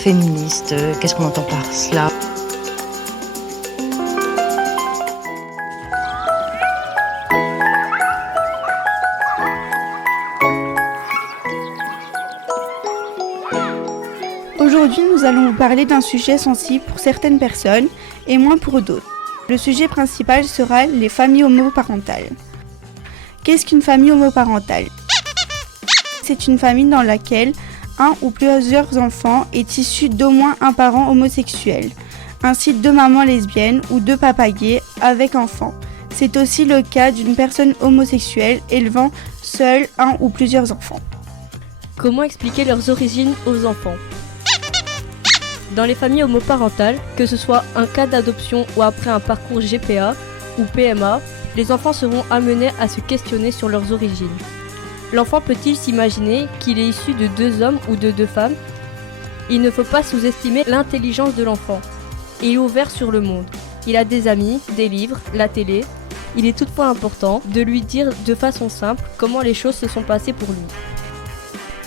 féministe. Qu'est-ce qu'on entend par cela ? Aujourd'hui, nous allons vous parler d'un sujet sensible pour certaines personnes et moins pour d'autres. Le sujet principal sera les familles homoparentales. Qu'est-ce qu'une famille homoparentale ? C'est une famille dans laquelle un ou plusieurs enfants est issu d'au moins un parent homosexuel, ainsi deux mamans lesbiennes ou deux papas gays avec enfants. C'est aussi le cas d'une personne homosexuelle élevant seule un ou plusieurs enfants. Comment expliquer leurs origines aux enfants ? Dans les familles homoparentales, que ce soit un cas d'adoption ou après un parcours GPA ou PMA, les enfants seront amenés à se questionner sur leurs origines. L'enfant peut-il s'imaginer qu'il est issu de deux hommes ou de deux femmes ? Il ne faut pas sous-estimer l'intelligence de l'enfant. Il est ouvert sur le monde. Il a des amis, des livres, la télé. Il est toutefois important de lui dire de façon simple comment les choses se sont passées pour lui.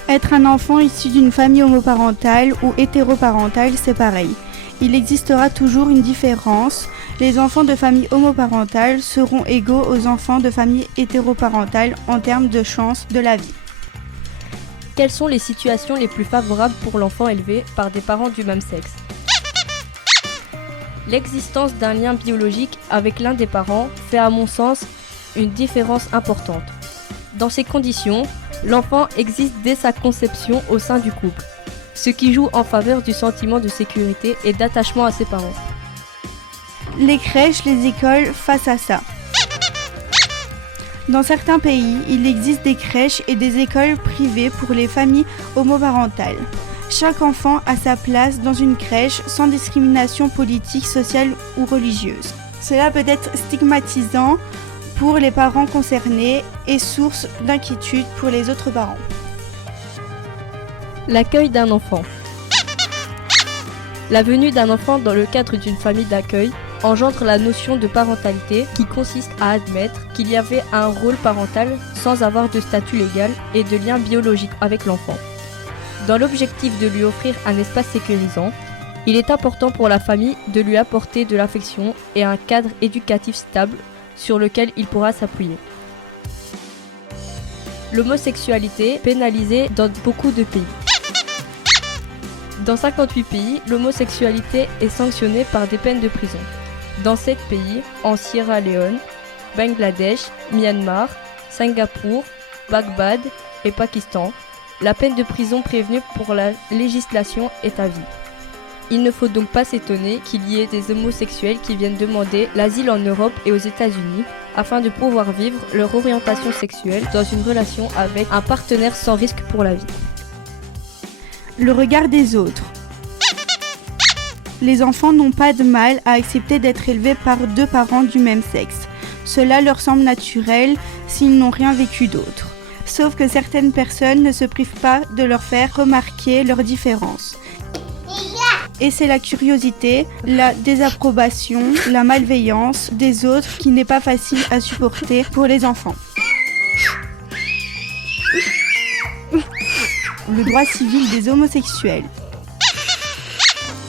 Être un enfant issu d'une famille homoparentale ou hétéroparentale, c'est pareil. Il existera toujours une différence. Les enfants de famille homoparentale seront égaux aux enfants de famille hétéroparentale en termes de chance de la vie. Quelles sont les situations les plus favorables pour l'enfant élevé par des parents du même sexe ? L'existence d'un lien biologique avec l'un des parents fait à mon sens une différence importante. Dans ces conditions, l'enfant existe dès sa conception au sein du couple, ce qui joue en faveur du sentiment de sécurité et d'attachement à ses parents. Les crèches, les écoles face à ça. Dans certains pays, il existe des crèches et des écoles privées pour les familles homoparentales. Chaque enfant a sa place dans une crèche sans discrimination politique, sociale ou religieuse. Cela peut être stigmatisant pour les parents concernés et source d'inquiétude pour les autres parents. L'accueil d'un enfant. La venue d'un enfant dans le cadre d'une famille d'accueil engendre la notion de parentalité qui consiste à admettre qu'il y avait un rôle parental sans avoir de statut légal et de lien biologique avec l'enfant. Dans l'objectif de lui offrir un espace sécurisant, il est important pour la famille de lui apporter de l'affection et un cadre éducatif stable sur lequel il pourra s'appuyer. L'homosexualité pénalisée dans beaucoup de pays. Dans 58 pays, l'homosexualité est sanctionnée par des peines de prison. Dans 7 pays, en Sierra Leone, Bangladesh, Myanmar, Singapour, Bagdad et Pakistan, la peine de prison prévue pour la législation est à vie. Il ne faut donc pas s'étonner qu'il y ait des homosexuels qui viennent demander l'asile en Europe et aux États-Unis afin de pouvoir vivre leur orientation sexuelle dans une relation avec un partenaire sans risque pour la vie. Le regard des autres. Les enfants n'ont pas de mal à accepter d'être élevés par deux parents du même sexe. Cela leur semble naturel s'ils n'ont rien vécu d'autre. Sauf que certaines personnes ne se privent pas de leur faire remarquer leurs différences. Et c'est la curiosité, la désapprobation, la malveillance des autres qui n'est pas facile à supporter pour les enfants. Le droit civil des homosexuels.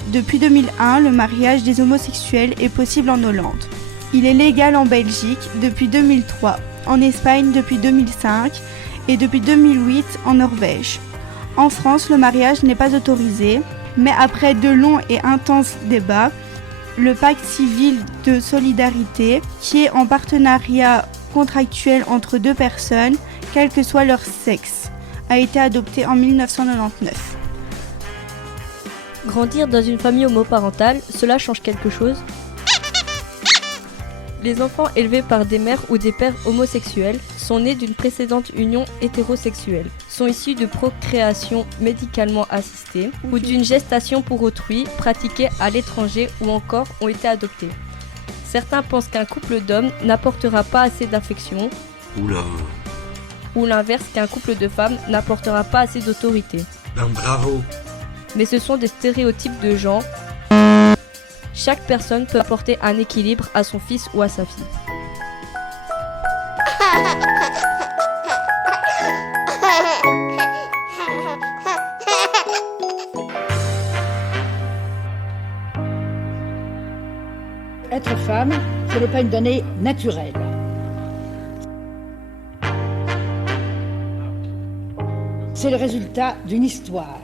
Depuis 2001, le mariage des homosexuels est possible en Hollande. Il est légal en Belgique depuis 2003, en Espagne depuis 2005 et depuis 2008 en Norvège. En France, le mariage n'est pas autorisé, mais après de longs et intenses débats, le pacte civil de solidarité, qui est en partenariat contractuel entre deux personnes, quel que soit leur sexe, a été adopté en 1999. Grandir dans une famille homoparentale, cela change quelque chose ? Les enfants élevés par des mères ou des pères homosexuels sont nés d'une précédente union hétérosexuelle, sont issus de procréation médicalement assistée ou d'une gestation pour autrui pratiquée à l'étranger ou encore ont été adoptés. Certains pensent qu'un couple d'hommes n'apportera pas assez d'affection ou l'inverse, qu'un couple de femmes n'apportera pas assez d'autorité. Ben bravo. Mais ce sont des stéréotypes de genre. Chaque personne peut apporter un équilibre à son fils ou à sa fille. être femme, ce n'est pas une donnée naturelle. C'est le résultat d'une histoire.